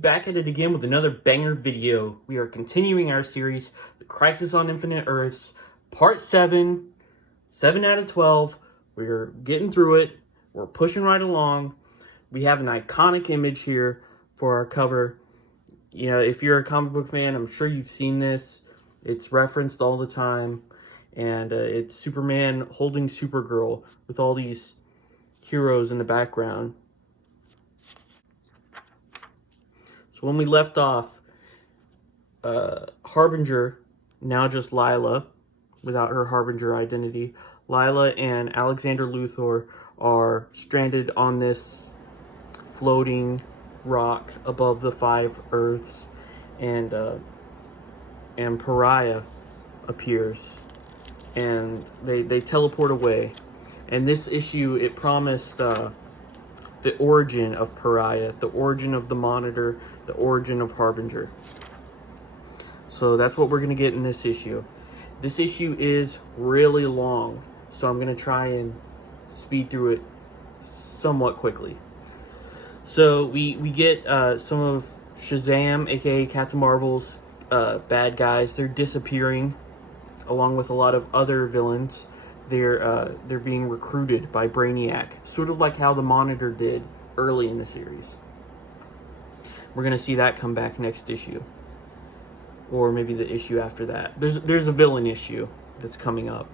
YouTube, back at it again with another banger video. We are continuing our series, The Crisis on Infinite Earths, Part 7, 7 out of 12. We're getting through it. We're pushing right along. We have an iconic image here for our cover. You know, if you're a comic book fan, I'm sure you've seen this. It's referenced all the time. And it's Superman holding Supergirl with all these heroes in the background. So when we left off, Harbinger, now just Lila, without her Harbinger identity, Lila and Alexander Luthor are stranded on this floating rock above the 5 Earths, and Pariah appears, and they teleport away. And this issue, it promised the origin of Pariah, the origin of the Monitor, the origin of Harbinger. So that's what we're going to get in this issue. This issue is really long, so I'm going to try and speed through it somewhat quickly. So we get some of Shazam, aka Captain Marvel's bad guys. They're disappearing, along with a lot of other villains. They're being recruited by Brainiac, sort of like how the Monitor did early in the series. We're gonna see that come back next issue, or maybe the issue after that. There's a villain issue that's coming up.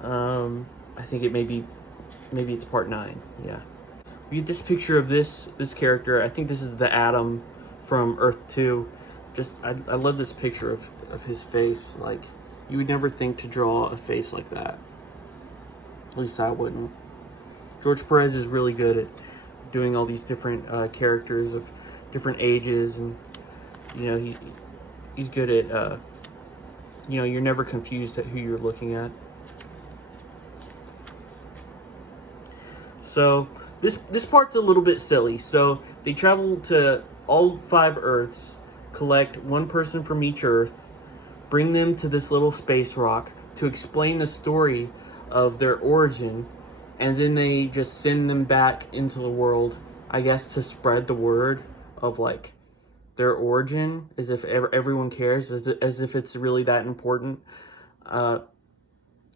I think it maybe it's part 9. Yeah, we get this picture of this character. I think this is the Atom from Earth 2. I love this picture of his face. Like, you would never think to draw a face like that. At least I wouldn't. George Perez is really good at doing all these different characters of different ages, and you know, he's good at you know, you're never confused at who you're looking at. So this part's a little bit silly. So they travel to all 5 Earths, collect one person from each Earth, bring them to this little space rock to explain the story of their origin, and then they just send them back into the world, I guess, to spread the word of like their origin, as if everyone cares, as if it's really that important. And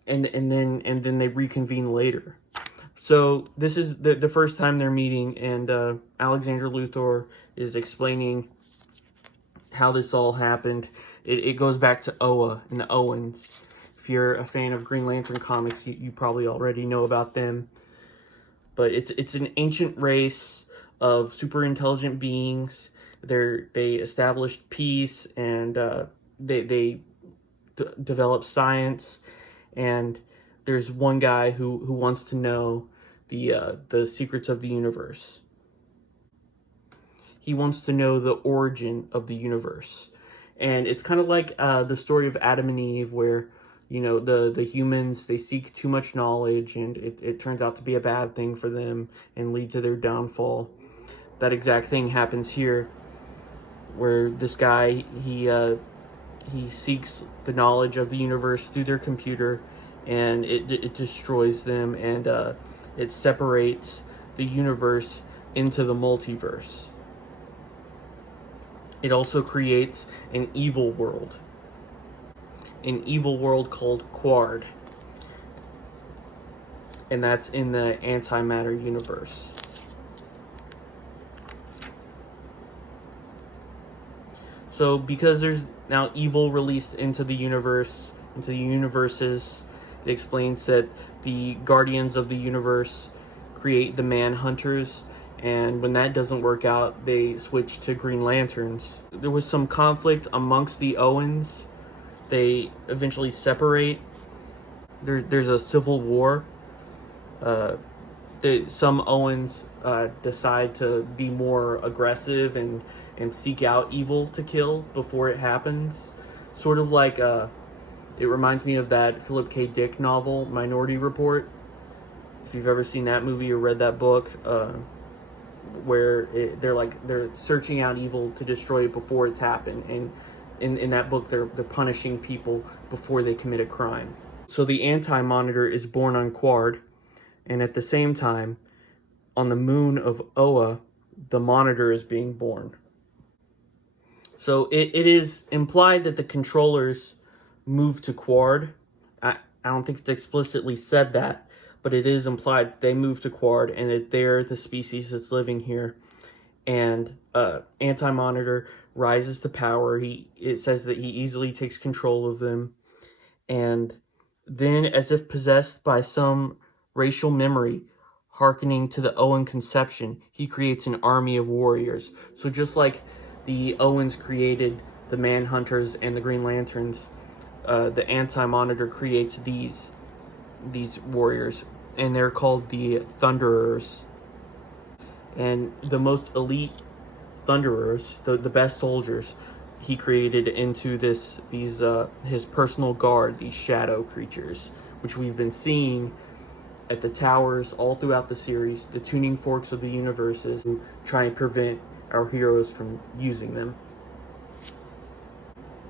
then they reconvene later. So this is the first time they're meeting, and Alexander Luthor is explaining how this all happened. It goes back to Oa and the Owens. If you're a fan of Green Lantern comics, you probably already know about them. But it's an ancient race of super intelligent beings. They established peace, and they developed science. And there's one guy who wants to know the secrets of the universe. He wants to know the origin of the universe. And it's kind of like the story of Adam and Eve, where, you know, the humans, they seek too much knowledge, and it turns out to be a bad thing for them and lead to their downfall. That exact thing happens here, where this guy, he seeks the knowledge of the universe through their computer, and it destroys them, and it separates the universe into the multiverse. It also creates an evil world called Quard, and that's in the antimatter universe. So because there's now evil released into the universe, into the universes, it explains that the Guardians of the Universe create the Manhunters. And when that doesn't work out, they switch to Green Lanterns. There was some conflict amongst the Owens. They eventually separate. There's a civil war. Some Owens decide to be more aggressive and seek out evil to kill before it happens. Sort of like, it reminds me of that Phillip K. Dick novel, Minority Report. If you've ever seen that movie or read that book, where they're searching out evil to destroy it before it's happened, and in that book they're punishing people before they commit a crime. So the Anti-Monitor is born on Quard, and at the same time, on the moon of Oa, the Monitor is being born. So it is implied that the controllers moved to Quard. I don't think it's explicitly said that, but it is implied they moved to Quard and that they're the species that's living here. And Anti-Monitor rises to power. It says that he easily takes control of them. And then, as if possessed by some racial memory, hearkening to the Owen conception, he creates an army of warriors. So just like the Owens created the Manhunters and the Green Lanterns, the Anti-Monitor creates these warriors, and they're called the Thunderers. And the most elite Thunderers, the best soldiers, he created into his personal guard, these shadow creatures, which we've been seeing at the towers all throughout the series, the tuning forks of the universes, to try and prevent our heroes from using them.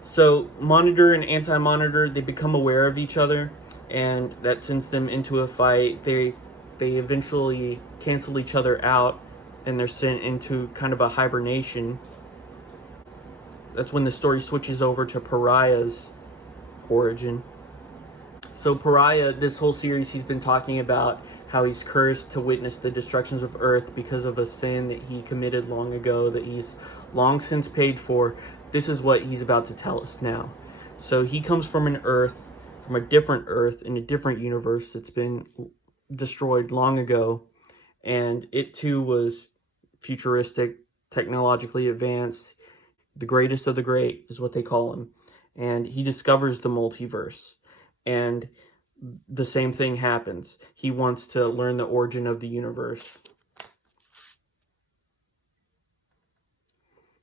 So Monitor and Anti-Monitor, they become aware of each other, and that sends them into a fight. They eventually cancel each other out, and they're sent into kind of a hibernation. That's when the story switches over to Pariah's origin. So Pariah, this whole series, he's been talking about how he's cursed to witness the destructions of Earth because of a sin that he committed long ago that he's long since paid for. This is what he's about to tell us now. So he comes from from a different Earth in a different universe that's been destroyed long ago, and it too was futuristic, technologically advanced. The greatest of the great is what they call him. And he discovers the multiverse. And the same thing happens. He wants to learn the origin of the universe.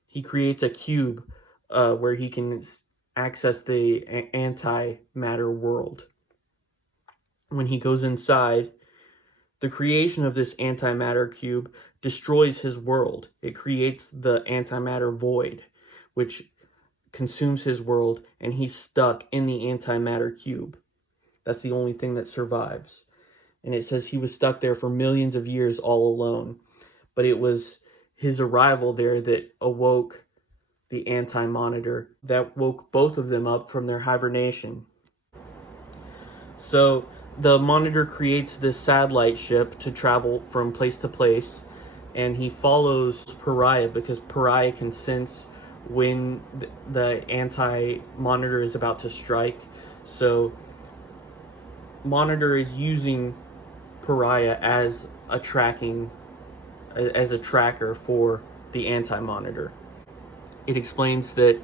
He creates a cube where he can access the antimatter world. When he goes inside, the creation of this antimatter cube destroys his world. It creates the antimatter void, which consumes his world, and he's stuck in the antimatter cube. That's the only thing that survives. And it says he was stuck there for millions of years all alone. But it was his arrival there that awoke the Anti-Monitor, that woke both of them up from their hibernation. So the Monitor creates this satellite ship to travel from place to place, and he follows Pariah because Pariah can sense when the Anti-Monitor is about to strike. So Monitor is using Pariah as a tracker for the Anti-Monitor. It explains that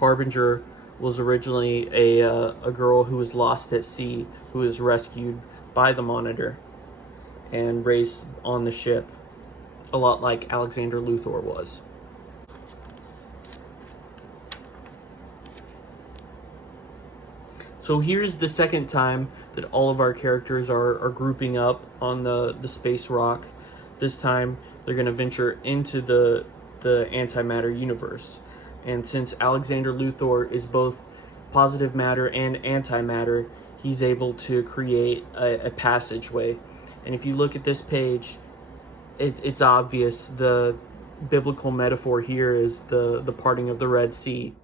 Harbinger was originally a girl who was lost at sea, who was rescued by the Monitor and raised on the ship, a lot like Alexander Luthor was. So here's the second time that all of our characters are grouping up on the space rock. This time they're going to venture into the antimatter universe. And since Alexander Luthor is both positive matter and antimatter, he's able to create a passageway. And if you look at this page, it's obvious. The biblical metaphor here is the parting of the Red Sea,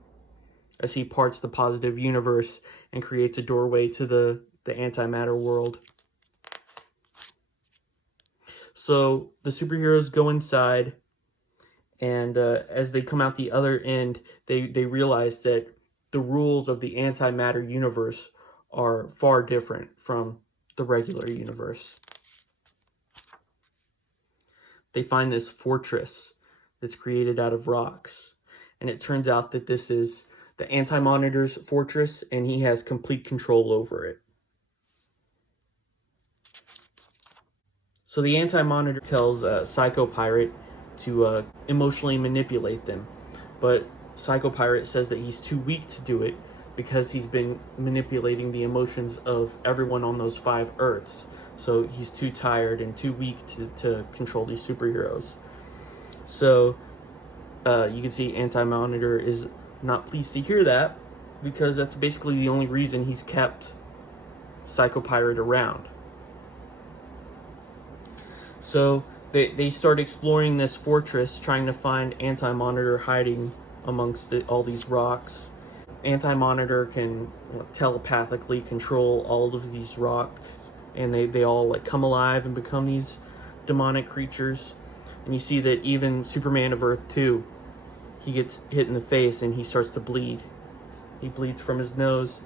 as he parts the positive universe and creates a doorway to the antimatter world. So the superheroes go inside, and as they come out the other end, they realize that the rules of the antimatter universe are far different from the regular universe. They find this fortress that's created out of rocks, and it turns out that this is the Anti-Monitor's fortress, and he has complete control over it. So the Anti-Monitor tells Psycho Pirate to emotionally manipulate them, but Psycho Pirate says that he's too weak to do it because he's been manipulating the emotions of everyone on those 5 Earths. So he's too tired and too weak to control these superheroes. So you can see Anti-Monitor is not pleased to hear that, because that's basically the only reason he's kept Psycho Pirate around. So they start exploring this fortress, trying to find Anti-Monitor hiding amongst all these rocks. Anti-Monitor can telepathically control all of these rocks, and they all like come alive and become these demonic creatures. And you see that even Superman of Earth 2, he gets hit in the face and he starts to bleed. He bleeds from his nose,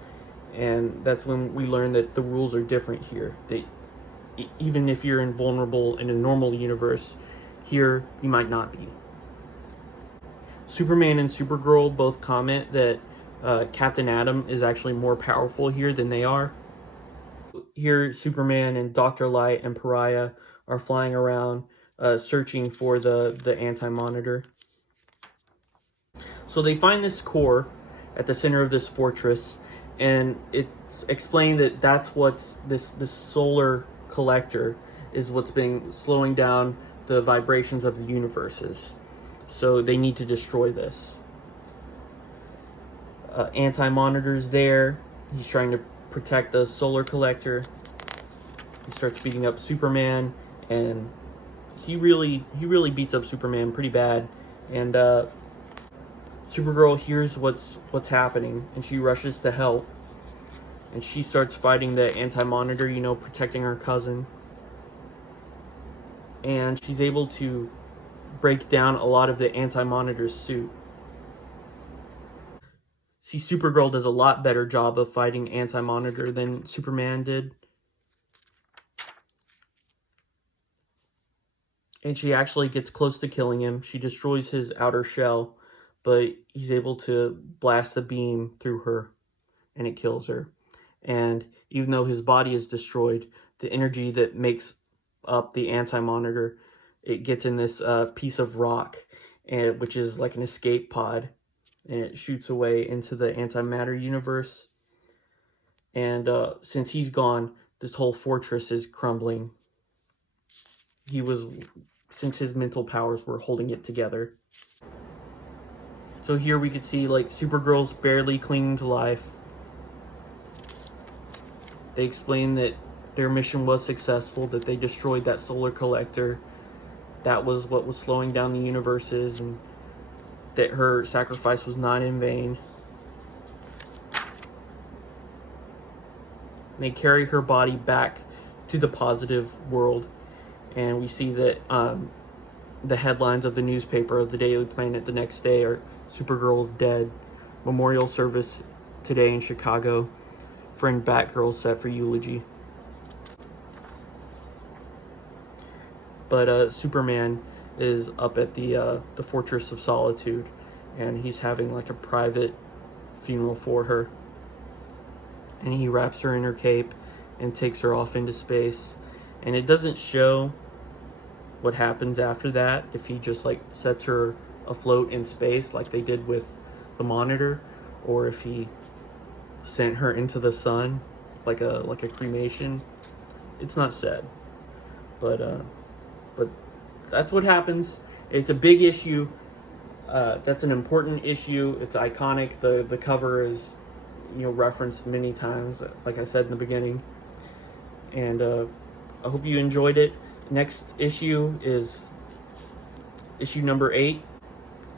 and that's when we learn that the rules are different here. Even if you're invulnerable in a normal universe, here you might not be. Superman and Supergirl both comment that Captain Atom is actually more powerful here than they are. Here, Superman and Dr. Light and Pariah are flying around searching for the Anti-Monitor. So they find this core at the center of this fortress, and it's explained that that's what's this solar collector is what's been slowing down the vibrations of the universes. So they need to destroy this. Anti-Monitor's there. He's trying to protect the solar collector. He starts beating up Superman, and he really beats up Superman pretty bad. And Supergirl hears what's happening, and she rushes to help. And she starts fighting the Anti-Monitor, protecting her cousin. And she's able to break down a lot of the Anti-Monitor's suit. See, Supergirl does a lot better job of fighting Anti-Monitor than Superman did. And she actually gets close to killing him. She destroys his outer shell, but he's able to blast a beam through her, and it kills her. And even though his body is destroyed, the energy that makes up the Anti-Monitor, it gets in this piece of rock, which is like an escape pod, and it shoots away into the antimatter universe. And since he's gone, this whole fortress is crumbling. Since his mental powers were holding it together. So here we could see like Supergirl's barely clinging to life. They explain that their mission was successful, that they destroyed that solar collector. That was what was slowing down the universes, and that her sacrifice was not in vain. They carry her body back to the positive world, and we see that the headlines of the newspaper of the Daily Planet the next day are Supergirl's dead. Memorial service today in Chicago. Friend Batgirl set for eulogy. But Superman is up at the Fortress of Solitude, and he's having like a private funeral for her. And he wraps her in her cape and takes her off into space. And it doesn't show what happens after that, if he just like sets her afloat in space like they did with the Monitor, or if he sent her into the sun like a cremation. It's not said, but that's what happens. It's a big issue. That's an important issue. It's iconic. The cover is referenced many times, like I said in the beginning. And I hope you enjoyed it. Next issue is issue number 8.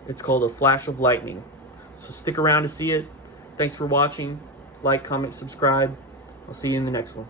It's called A Flash of Lightning. So stick around to see it. Thanks for watching. Like, comment, subscribe. I'll see you in the next one.